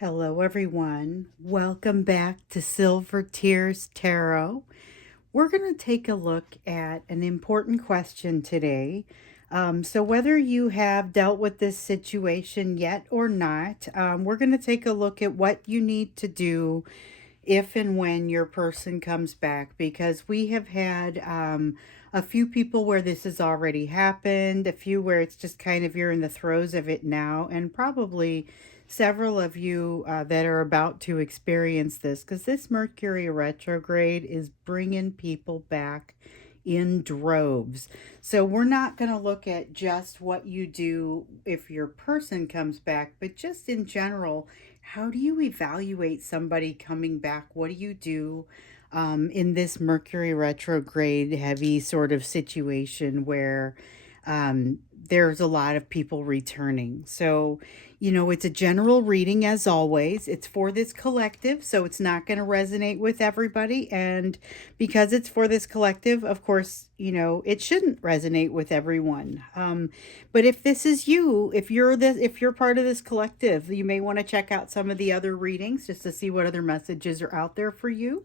Hello, everyone. Welcome back to Silver Tears Tarot. We're going to take a look at an important question today. So, whether you have dealt with this situation yet or not, we're going to take a look at what you need to do if and when your person comes back, because we have had a few people where this has already happened, a few where it's just kind of you're in the throes of it now, and probably several of you that are about to experience this, because this Mercury retrograde is bringing people back in droves. So we're not going to look at just what you do if your person comes back, but just in general, how do you evaluate somebody coming back? What do you do in this Mercury retrograde heavy sort of situation where there's a lot of people returning? So, it's a general reading as always. It's for this collective, so it's not going to resonate with everybody. And because it's for this collective, of course, it shouldn't resonate with everyone. But if this is you, if you're part of this collective, you may want to check out some of the other readings just to see what other messages are out there for you.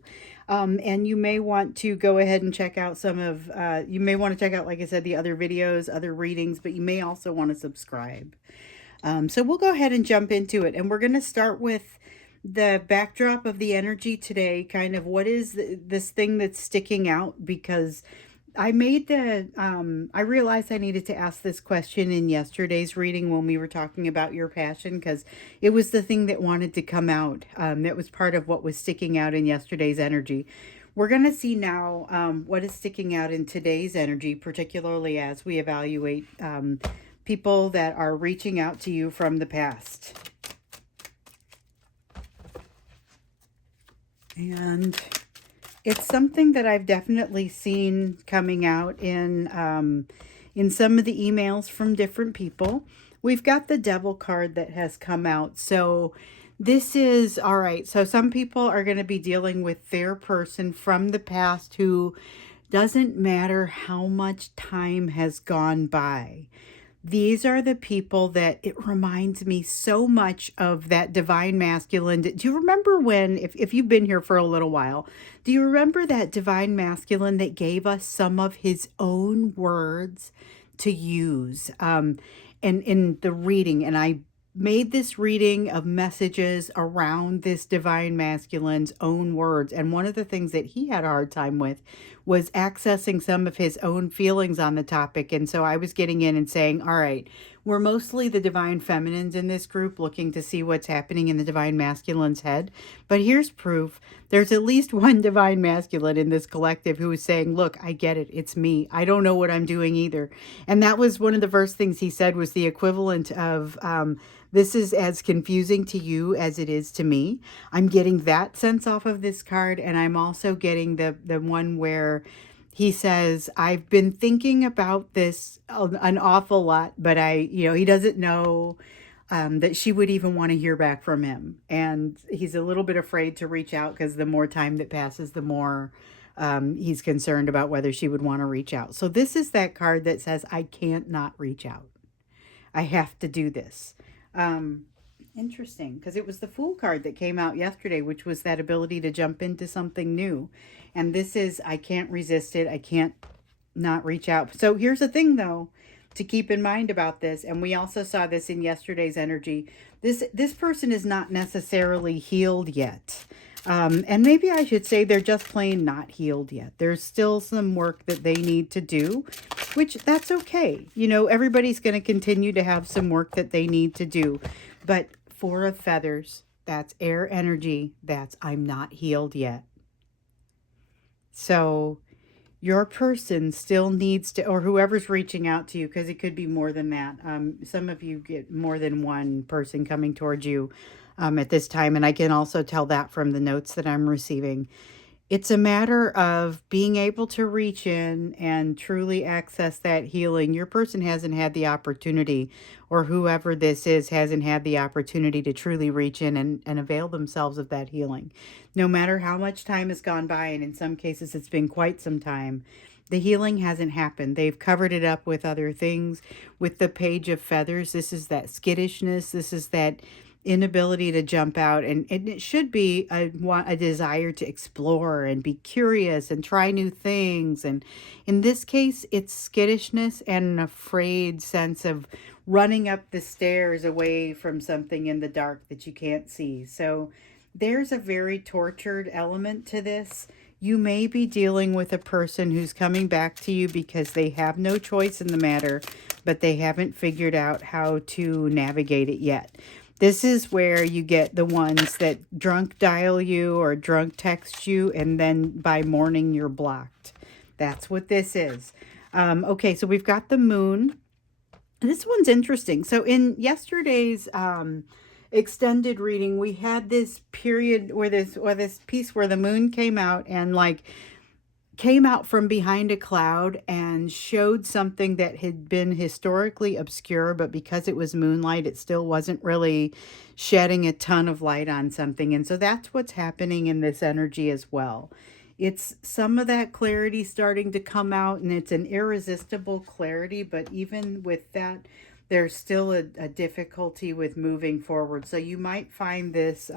And you may want to go ahead and check out you may want to check out, like I said, the other videos, other readings, but you may also want to subscribe. So we'll go ahead and jump into it. And we're going to start with the backdrop of the energy today, kind of what is this thing that's sticking out, because I realized I needed to ask this question in yesterday's reading when we were talking about your passion, because it was the thing that wanted to come out. That was part of what was sticking out in yesterday's energy. We're going to see now what is sticking out in today's energy, particularly as we evaluate people that are reaching out to you from the past. And it's something that I've definitely seen coming out in some of the emails from different people. We've got the Devil card that has come out. So this is, all right, so some people are going to be dealing with their person from the past who doesn't matter how much time has gone by. These are the people that it reminds me so much of that divine masculine. Do you remember when, if you've been here for a little while, do you remember that divine masculine that gave us some of his own words to use? And in the reading, and I made this reading of messages around this divine masculine's own words. And one of the things that he had a hard time with was accessing some of his own feelings on the topic. And so I was getting in and saying, all right, we're mostly the divine feminines in this group looking to see what's happening in the divine masculine's head. But here's proof. There's at least one divine masculine in this collective who is saying, look, I get it. It's me. I don't know what I'm doing either. And that was one of the first things he said, was the equivalent of, this is as confusing to you as it is to me. I'm getting that sense off of this card. And I'm also getting the one where he says, I've been thinking about this an awful lot, but he doesn't know that she would even want to hear back from him. And he's a little bit afraid to reach out, because the more time that passes, the more he's concerned about whether she would want to reach out. So this is that card that says, I can't not reach out. I have to do this. Interesting, because it was the Fool card that came out yesterday, which was that ability to jump into something new. And this is, I can't resist it. I can't not reach out. So here's the thing, though, to keep in mind about this. And we also saw this in yesterday's energy. This person is not necessarily healed yet. And maybe I should say they're just plain not healed yet. There's still some work that they need to do, which that's okay. Everybody's going to continue to have some work that they need to do. But Four of Feathers, that's air energy. That's I'm not healed yet. So your person still needs to, or whoever's reaching out to you, because it could be more than that. Some of you get more than one person coming towards you at this time. And I can also tell that from the notes that I'm receiving. It's a matter of being able to reach in and truly access that healing. Your person hasn't had the opportunity, or whoever this is hasn't had the opportunity to truly reach in and avail themselves of that healing. No matter how much time has gone by, and in some cases it's been quite some time, the healing hasn't happened. They've covered it up with other things. With the Page of Feathers, this is that skittishness. This is that inability to jump out, and it should be a desire to explore and be curious and try new things. And in this case, it's skittishness and an afraid sense of running up the stairs away from something in the dark that you can't see. So there's a very tortured element to this. You may be dealing with a person who's coming back to you because they have no choice in the matter, but they haven't figured out how to navigate it yet. This is where you get the ones that drunk dial you or drunk text you, and then by morning you're blocked. That's what this is. Okay, so we've got the moon. This one's interesting. So in yesterday's extended reading, we had this period where this piece where the moon came out and like came out from behind a cloud and showed something that had been historically obscure, but because it was moonlight, it still wasn't really shedding a ton of light on something. And so that's what's happening in this energy as well. It's some of that clarity starting to come out, and it's an irresistible clarity, but even with that, there's still a difficulty with moving forward. So you might find this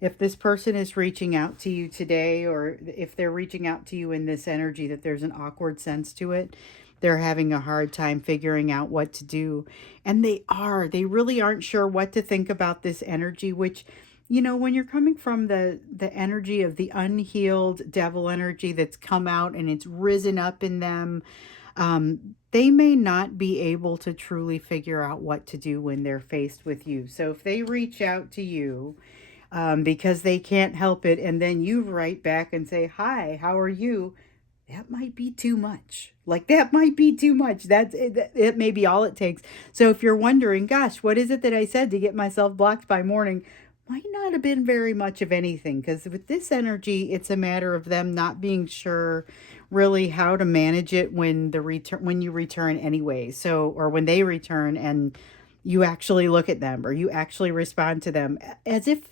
if this person is reaching out to you today, or if they're reaching out to you in this energy, that there's an awkward sense to it. They're having a hard time figuring out what to do. And they really aren't sure what to think about this energy, which, when you're coming from the energy of the unhealed devil energy that's come out and it's risen up in them, they may not be able to truly figure out what to do when they're faced with you. So if they reach out to you, because they can't help it, and then you write back and say, "Hi, how are you?" That might be too much. Like, that might be too much. It may be all it takes. So if you're wondering, gosh, what is it that I said to get myself blocked by morning? Might not have been very much of anything, because with this energy, it's a matter of them not being sure really how to manage it when you return anyway. So, or when they return and you actually look at them or you actually respond to them as if,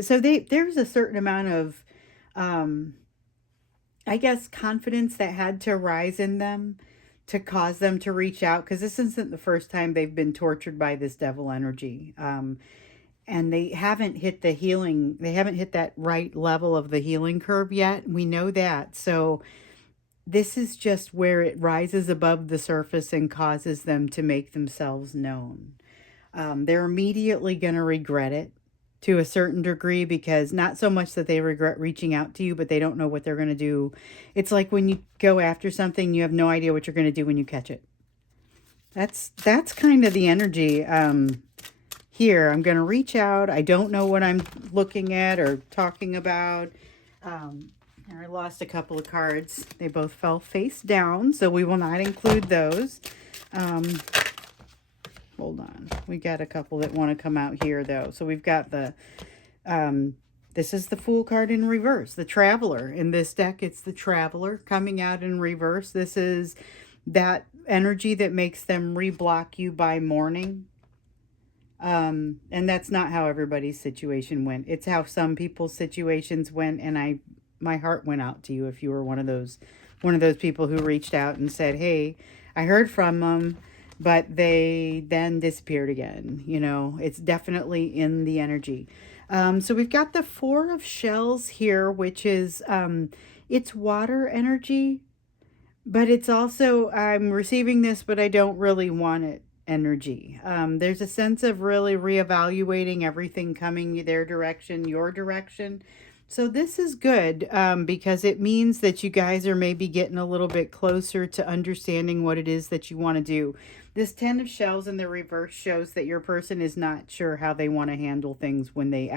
so there's a certain amount of I guess confidence that had to rise in them to cause them to reach out, because this isn't the first time they've been tortured by this devil energy. And they haven't hit that right level of the healing curve yet. We know that. So this is just where it rises above the surface and causes them to make themselves known. They're immediately going to regret it to a certain degree, because not so much that they regret reaching out to you, but they don't know what they're going to do. It's like when you go after something, you have no idea what you're going to do when you catch it. That's kind of the energy here. I'm going to reach out. I don't know what I'm looking at or talking about. I lost a couple of cards. They both fell face down, so we will not include those. Hold on. We got a couple that want to come out here, though. So we've got this is the Fool card in reverse, the Traveler. In this deck, it's the Traveler coming out in reverse. This is that energy that makes them reblock you by morning. And that's not how everybody's situation went. It's how some people's situations went, and my heart went out to you if you were one of those people who reached out and said, "Hey, I heard from them, but they then disappeared again." It's definitely in the energy. So we've got the Four of Shells here, which is, it's water energy, but it's also, I'm receiving this, but I don't really want it energy. There's a sense of really reevaluating everything coming their direction, your direction. So this is good, because it means that you guys are maybe getting a little bit closer to understanding what it is that you want to do. This Ten of Shells in the reverse shows that your person is not sure how they want to handle things when they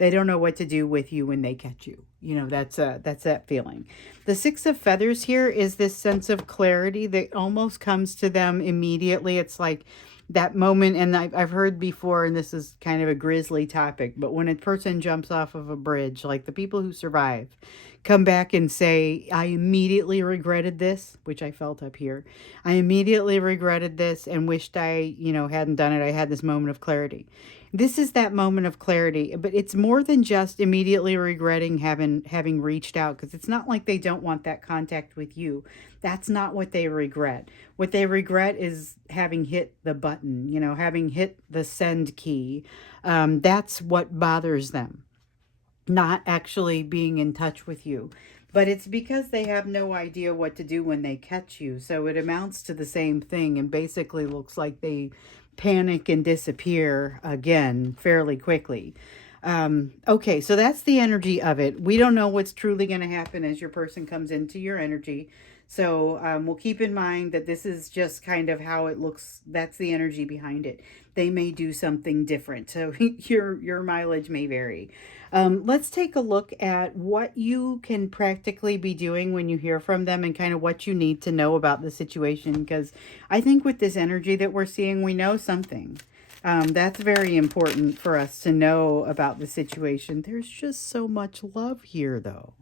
don't know what to do with you when they catch you. That's that feeling. The Six of Feathers here is this sense of clarity that almost comes to them immediately. It's like that moment, and I've heard before, and this is kind of a grisly topic, but when a person jumps off of a bridge, like the people who survive come back and say, I immediately regretted this, which I felt up here. I immediately regretted this and wished I, hadn't done it. I had this moment of clarity. This is that moment of clarity, but it's more than just immediately regretting having reached out, because it's not like they don't want that contact with you. That's not what they regret. What they regret is having hit the button, having hit the send key. That's what bothers them, not actually being in touch with you. But it's because they have no idea what to do when they catch you. So it amounts to the same thing and basically looks like they panic and disappear again fairly quickly. Okay, so that's the energy of it. We don't know what's truly going to happen as your person comes into your energy. So we'll keep in mind that this is just kind of how it looks. That's the energy behind it. They may do something different. So your mileage may vary. Let's take a look at what you can practically be doing when you hear from them and kind of what you need to know about the situation. Because I think with this energy that we're seeing, we know something. That's very important for us to know about the situation. There's just so much love here, though.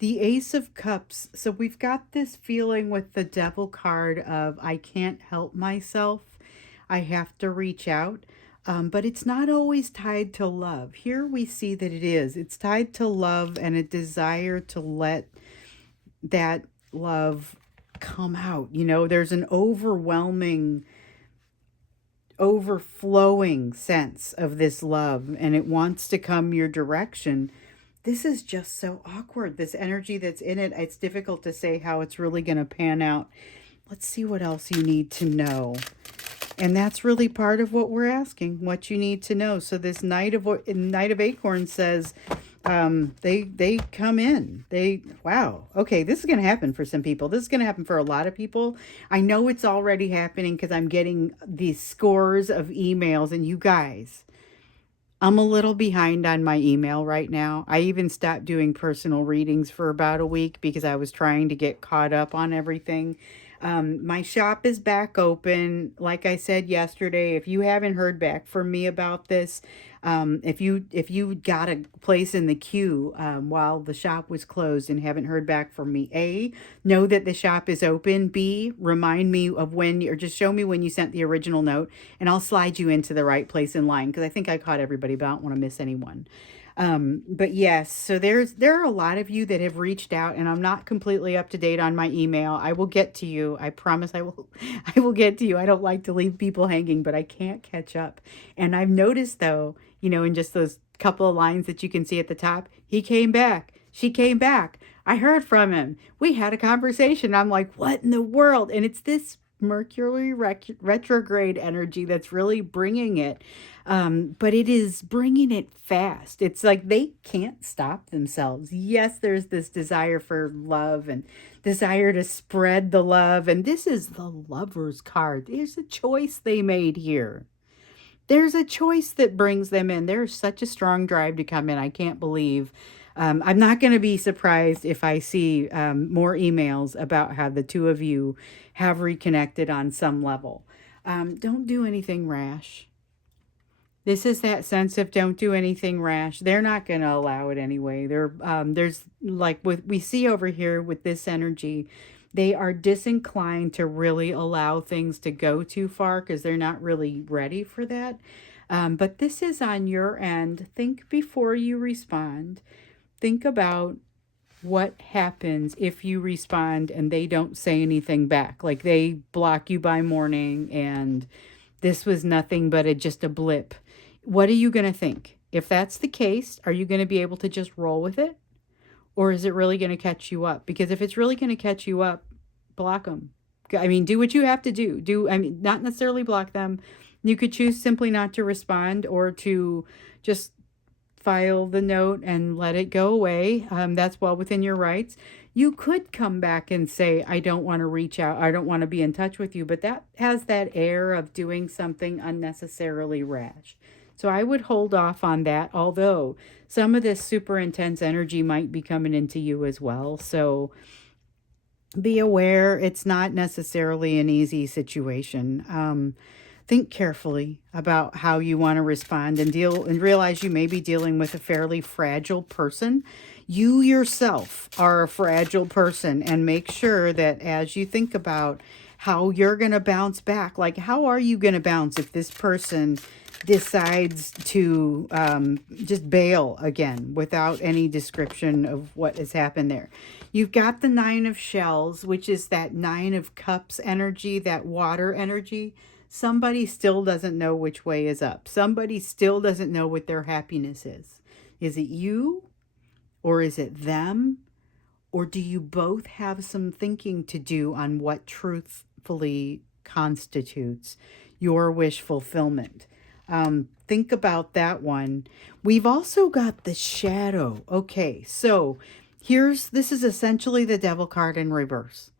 The Ace of Cups. So we've got this feeling with the Devil card of I can't help myself. I have to reach out. But it's not always tied to love. Here we see that it is. It's tied to love and a desire to let that love come out. There's an overflowing sense of this love, and it wants to come your direction. This is just so awkward. This energy that's in it, it's difficult to say how it's really going to pan out. Let's see what else you need to know. And that's really part of what we're asking, what you need to know. So this Knight of Acorns says they come in. Wow. Okay, this is going to happen for some people. This is going to happen for a lot of people. I know it's already happening because I'm getting these scores of emails. And you guys, I'm a little behind on my email right now. I even stopped doing personal readings for about a week because I was trying to get caught up on everything. My shop is back open. Like I said yesterday, if you haven't heard back from me about this, if you got a place in the queue while the shop was closed and haven't heard back from me, A, know that the shop is open. B, remind me of when, or just show me when you sent the original note, and I'll slide you into the right place in line, because I think I caught everybody, but I don't want to miss anyone. But yes, so there are a lot of you that have reached out, and I'm not completely up to date on my email. I will get to you. I promise I will. I will get to you. I don't like to leave people hanging, but I can't catch up. And I've noticed, though, in just those couple of lines that you can see at the top, he came back. She came back. I heard from him. We had a conversation. I'm like, what in the world? And it's this Mercury retrograde energy that's really bringing it. But it is bringing it fast. It's like they can't stop themselves. Yes, there's this desire for love and desire to spread the love. And this is the Lover's card. There's a choice they made here. There's a choice that brings them in. There's such a strong drive to come in. I can't believe. I'm not going to be surprised if I see more emails about how the two of you have reconnected on some level. Don't do anything rash. This is that sense of don't do anything rash. They're not going to allow it anyway. There's like what we see over here with this energy. They are disinclined to really allow things to go too far because they're not really ready for that. But this is on your end. Think before you respond. Think about what happens if you respond and they don't say anything back. Like they block you by morning and this was nothing but just a blip. What are you going to think? If that's the case, are you going to be able to just roll with it? Or is it really going to catch you up? Because if it's really going to catch you up, block them. I mean, do what you have to do. Not necessarily block them. You could choose simply not to respond or to just file the note and let it go away. That's well within your rights. You could come back and say, I don't want to reach out. I don't want to be in touch with you. But that has that air of doing something unnecessarily rash. So I would hold off on that, although some of this super intense energy might be coming into you as well. So be aware it's not necessarily an easy situation. Think carefully about how you want to respond and realize you may be dealing with a fairly fragile person. You yourself are a fragile person, and make sure that as you think about how you're going to bounce back, like how are you going to bounce if this person decides to just bail again without any description of what has happened there. You've got the Nine of Shells, which is that Nine of Cups energy, that water energy. Somebody still doesn't know which way is up. Somebody still doesn't know what their happiness is. Is it you or is it them? Or do you both have some thinking to do on what truthfully constitutes your wish fulfillment? Think about that one. We've also got the shadow. Okay, so this is essentially the devil card in reverse.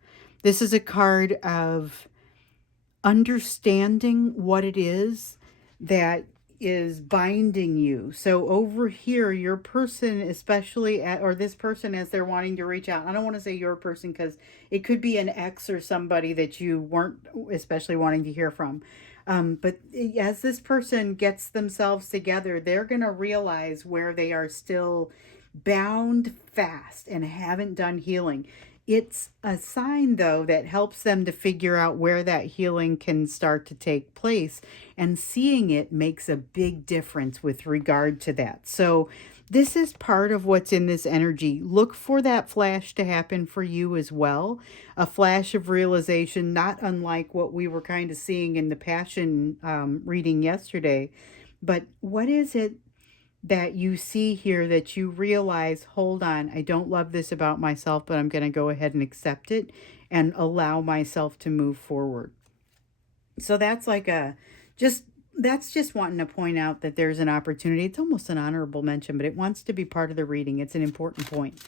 This is a card of understanding what it is that is binding you. So over here, your person, especially or this person as they're wanting to reach out, I don't want to say your person because it could be an ex or somebody that you weren't especially wanting to hear from. But as this person gets themselves together, they're going to realize where they are still bound fast and haven't done healing. It's a sign, though, that helps them to figure out where that healing can start to take place. And seeing it makes a big difference with regard to that. So this is part of what's in this energy. Look for that flash to happen for you as well. A flash of realization, not unlike what we were kind of seeing in the passion reading yesterday. But what is it that you see here that you realize, hold on, I don't love this about myself, but I'm going to go ahead and accept it and allow myself to move forward. So that's that's just wanting to point out that there's an opportunity. It's almost an honorable mention, but it wants to be part of the reading. It's an important point.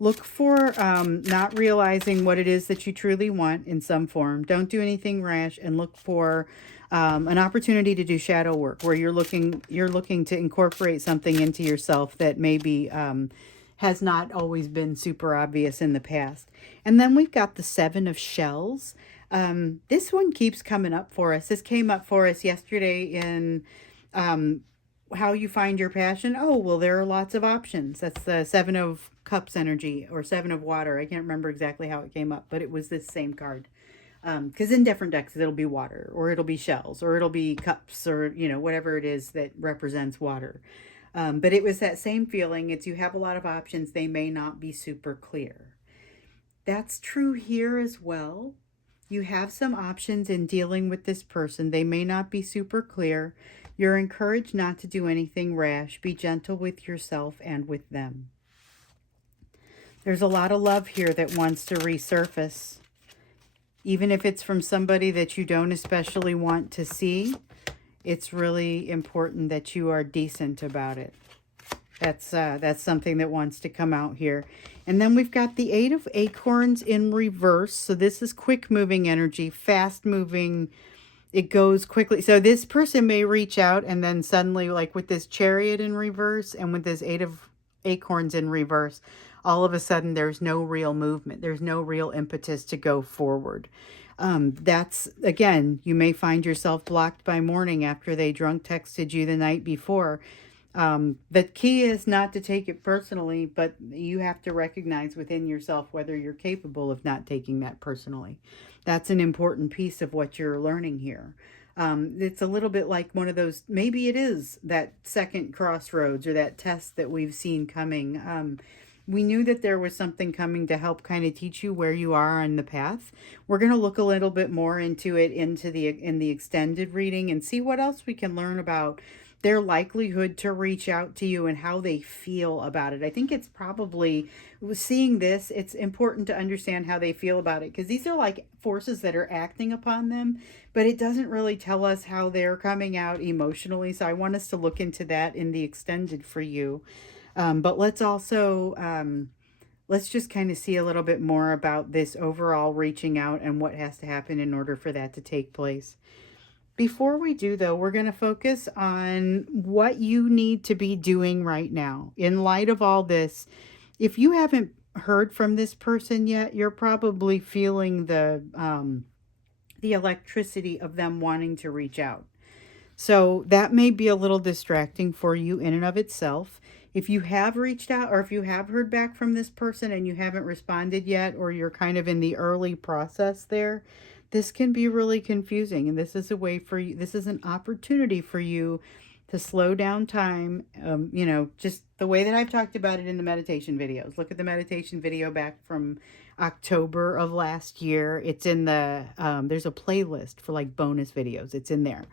Look for not realizing what it is that you truly want in some form. Don't do anything rash, and look for an opportunity to do shadow work where you're looking to incorporate something into yourself that maybe has not always been super obvious in the past. And then we've got the Seven of Shells. This one keeps coming up for us. This came up for us yesterday in how you find your passion. Oh, well, there are lots of options. That's the Seven of Cups energy or Seven of Water. I can't remember exactly how it came up, but it was this same card. Because in different decks, it'll be water, or it'll be shells, or it'll be cups, or, whatever it is that represents water. But it was that same feeling. It's you have a lot of options. They may not be super clear. That's true here as well. You have some options in dealing with this person. They may not be super clear. You're encouraged not to do anything rash. Be gentle with yourself and with them. There's a lot of love here that wants to resurface. Even if it's from somebody that you don't especially want to see, it's really important that you are decent about it. That's something that wants to come out here. And then we've got the Eight of Acorns in reverse. So this is quick moving energy, fast moving. It goes quickly. So this person may reach out and then suddenly, like with this Chariot in reverse and with this Eight of Acorns in reverse, all of a sudden there's no real movement. There's no real impetus to go forward. That's, again, you may find yourself blocked by morning after they drunk texted you the night before. The key is not to take it personally, but you have to recognize within yourself whether you're capable of not taking that personally. That's an important piece of what you're learning here. It's a little bit like one of those, maybe it is that second crossroads or that test that we've seen coming. We knew that there was something coming to help kind of teach you where you are on the path. We're going to look a little bit more into it in the extended reading and see what else we can learn about their likelihood to reach out to you and how they feel about it. I think it's probably, seeing this, it's important to understand how they feel about it, because these are like forces that are acting upon them, but it doesn't really tell us how they're coming out emotionally. So I want us to look into that in the extended for you. But let's also, let's just kind of see a little bit more about this overall reaching out and what has to happen in order for that to take place. Before we do, though, we're going to focus on what you need to be doing right now. In light of all this, if you haven't heard from this person yet, you're probably feeling the electricity of them wanting to reach out. So that may be a little distracting for you in and of itself. If you have reached out or if you have heard back from this person and you haven't responded yet, or you're kind of in the early process there, this can be really confusing. And this is a way for you, this is an opportunity for you to slow down time. Just the way that I've talked about it in the meditation videos. Look at the meditation video back from October of last year. It's in there's a playlist for like bonus videos. It's in there.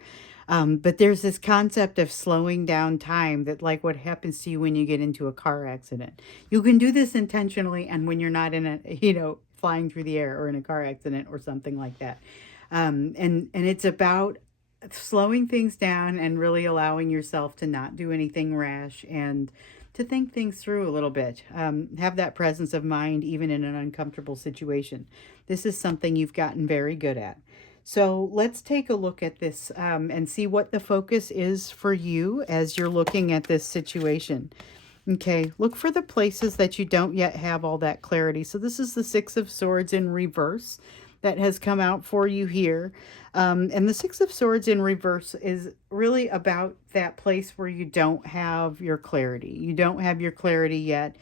But there's this concept of slowing down time, that like what happens to you when you get into a car accident. You can do this intentionally, and when you're not in a, flying through the air or in a car accident or something like that. And it's about slowing things down and really allowing yourself to not do anything rash and to think things through a little bit. Have that presence of mind even in an uncomfortable situation. This is something you've gotten very good at. So let's take a look at this and see what the focus is for you as you're looking at this situation. Okay, look for the places that you don't yet have all that clarity. So this is the Six of Swords in reverse that has come out for you here. And the Six of Swords in reverse is really about that place where you don't have your clarity. You don't have your clarity yet.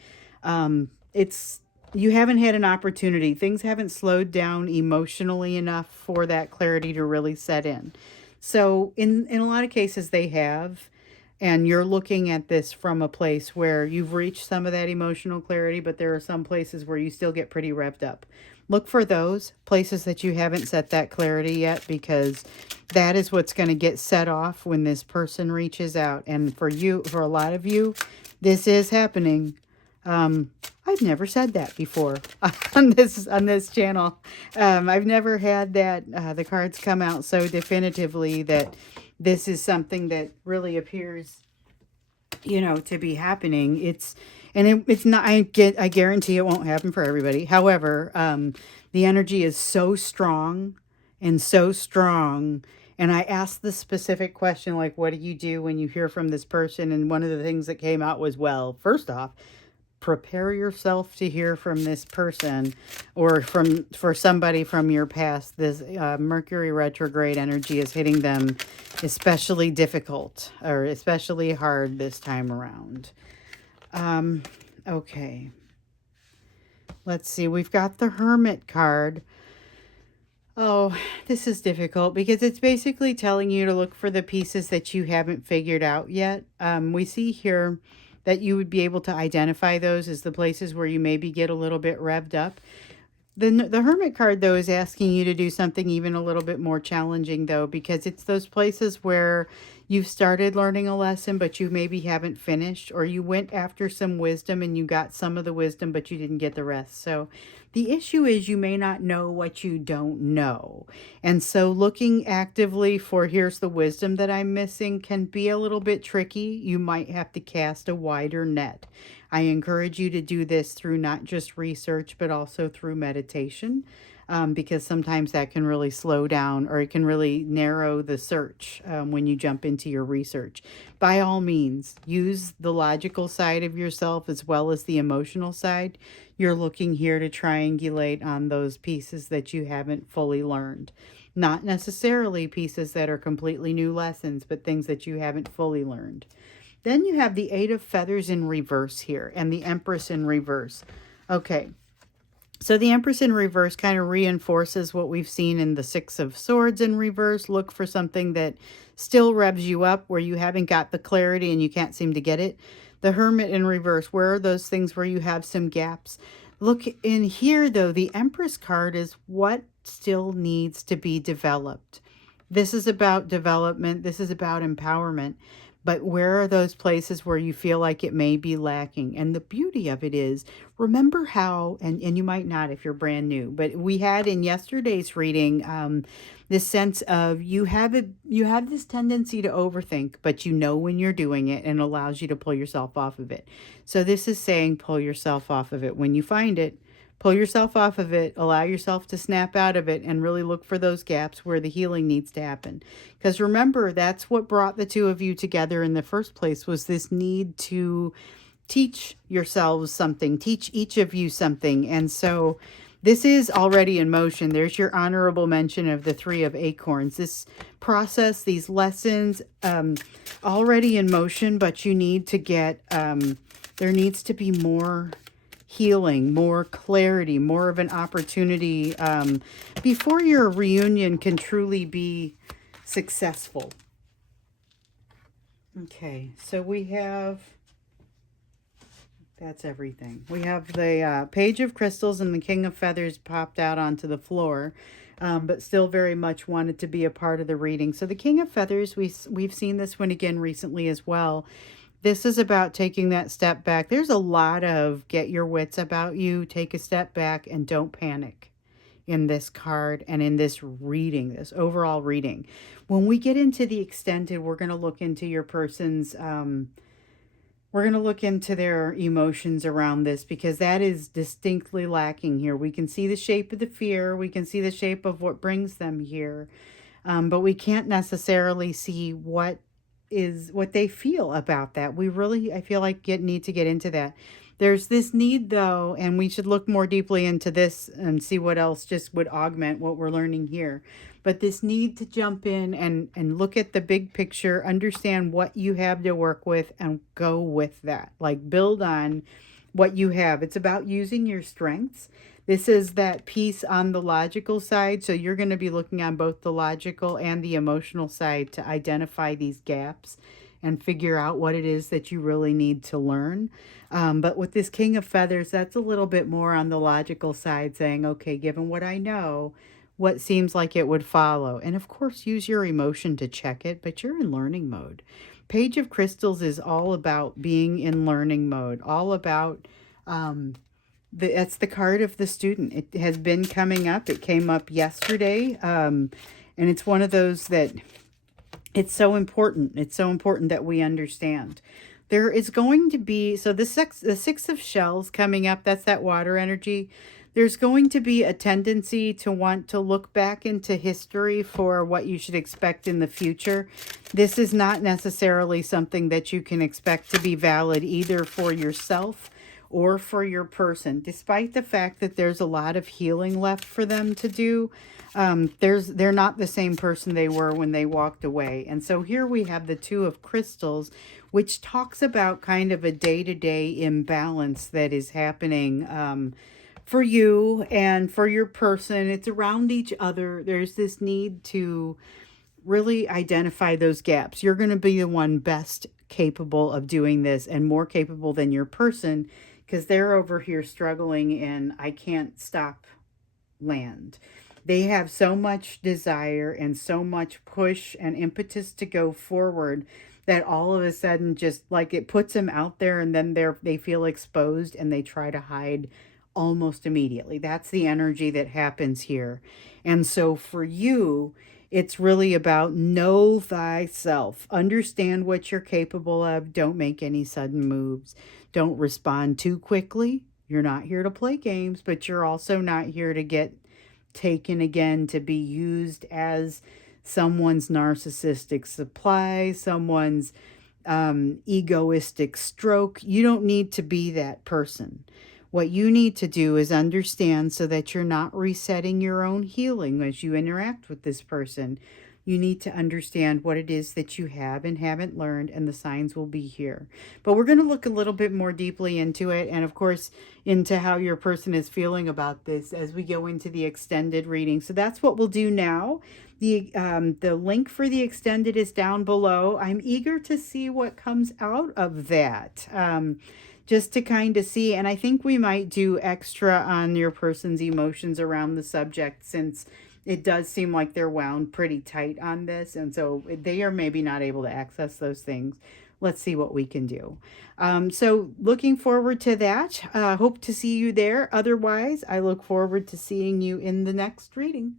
You haven't had an opportunity. Things haven't slowed down emotionally enough for that clarity to really set in. So in a lot of cases they have, and you're looking at this from a place where you've reached some of that emotional clarity, but there are some places where you still get pretty revved up. Look for those places that you haven't set that clarity yet, because that is what's going to get set off when this person reaches out. And for a lot of you, this is happening. I've never said that before on this channel. I've never had that the cards come out so definitively that this is something that really appears, to be happening. It's not. I guarantee it won't happen for everybody. However, the energy is so strong and so strong. And I asked the specific question, like, what do you do when you hear from this person? And one of the things that came out was, well, first off, prepare yourself to hear from this person or for somebody from your past. This Mercury retrograde energy is hitting them especially difficult or especially hard this time around. Okay. Let's see. We've got the Hermit card. Oh, this is difficult because it's basically telling you to look for the pieces that you haven't figured out yet. We see here that you would be able to identify those as the places where you maybe get a little bit revved up. The Hermit card, though, is asking you to do something even a little bit more challenging, though, because it's those places where you've started learning a lesson, but you maybe haven't finished, or you went after some wisdom and you got some of the wisdom, but you didn't get the rest. So the issue is you may not know what you don't know. And so looking actively for here's the wisdom that I'm missing can be a little bit tricky. You might have to cast a wider net. I encourage you to do this through not just research, but also through meditation, because sometimes that can really slow down, or it can really narrow the search when you jump into your research. By all means, use the logical side of yourself as well as the emotional side. You're looking here to triangulate on those pieces that you haven't fully learned. Not necessarily pieces that are completely new lessons, but things that you haven't fully learned. Then you have the Eight of Feathers in reverse here and the Empress in reverse. Okay, so the Empress in reverse kind of reinforces what we've seen in the Six of Swords in reverse. Look for something that still revs you up, where you haven't got the clarity and you can't seem to get it. The Hermit in reverse, where are those things where you have some gaps? Look in here, though, the Empress card is what still needs to be developed. This is about development. This is about empowerment. But where are those places where you feel like it may be lacking? And the beauty of it is, remember how, and you might not if you're brand new, but we had in yesterday's reading this sense of you have this tendency to overthink, but you know when you're doing it, and allows you to pull yourself off of it. So this is saying pull yourself off of it. When you find it, pull yourself off of it, allow yourself to snap out of it, and really look for those gaps where the healing needs to happen. Because remember, that's what brought the two of you together in the first place, was this need to teach yourselves something, teach each of you something. And so This is already in motion. There's your honorable mention of the Three of Acorns. This process, these lessons, already in motion, but you need to get, there needs to be more healing, more clarity, more of an opportunity before your reunion can truly be successful. Okay, so we have, that's everything. We have the Page of Crystals and the King of Feathers popped out onto the floor, but still very much wanted to be a part of the reading. So the King of Feathers, we've seen this one again recently as well. This is about taking that step back. There's a lot of get your wits about you, take a step back, and don't panic in this card and in this reading, this overall reading. When we get into the extended, we're going to look into your person's, we're going to look into their emotions around this, because that is distinctly lacking here. We can see the shape of the fear. We can see the shape of what brings them here. But we can't necessarily see what they feel about that. We really, I feel like, need to get into that. There's this need, though, and we should look more deeply into this and see what else just would augment what we're learning here. But this need to jump in and look at the big picture, understand what you have to work with, and go with that. Like, build on what you have. It's about using your strengths. This is that piece on the logical side. So you're going to be looking on both the logical and the emotional side to identify these gaps and figure out what it is that you really need to learn. But with this King of Feathers, that's a little bit more on the logical side, saying, okay, given what I know, what seems like it would follow. And of course, use your emotion to check it, but you're in learning mode. Page of Crystals is all about being in learning mode, all about, that's the card of the student. It has been coming up. It came up yesterday. And it's one of those that it's so important. It's so important that we understand. There is going to be, so the Six of Shells coming up, that's that water energy. There's going to be a tendency to want to look back into history for what you should expect in the future. This is not necessarily something that you can expect to be valid either for yourself or for your person, despite the fact that there's a lot of healing left for them to do. They're not the same person they were when they walked away. And so here we have the Two of Crystals, which talks about kind of a day-to-day imbalance that is happening for you and for your person. It's around each other. There's this need to really identify those gaps. You're going to be the one best capable of doing this, and more capable than your person, because they're over here struggling in I can't stop land. They have so much desire and so much push and impetus to go forward that all of a sudden, just like, it puts them out there, and then they feel exposed and they try to hide almost immediately. That's the energy that happens here. And so for you, it's really about know thyself. Understand what you're capable of. Don't make any sudden moves. Don't respond too quickly. You're not here to play games, but you're also not here to get taken again, to be used as someone's narcissistic supply, someone's egoistic stroke. You don't need to be that person. What you need to do is understand, so that you're not resetting your own healing as you interact with this person. You need to understand what it is that you have and haven't learned, and the signs will be here. But we're going to look a little bit more deeply into it, and of course, into how your person is feeling about this as we go into the extended reading. So that's what we'll do now. The link for the extended is down below. I'm eager to see what comes out of that. Just to kind of see, and I think we might do extra on your person's emotions around the subject, since it does seem like they're wound pretty tight on this, and so they are maybe not able to access those things. Let's see what we can do. So looking forward to that. Hope to see you there. Otherwise, I look forward to seeing you in the next reading.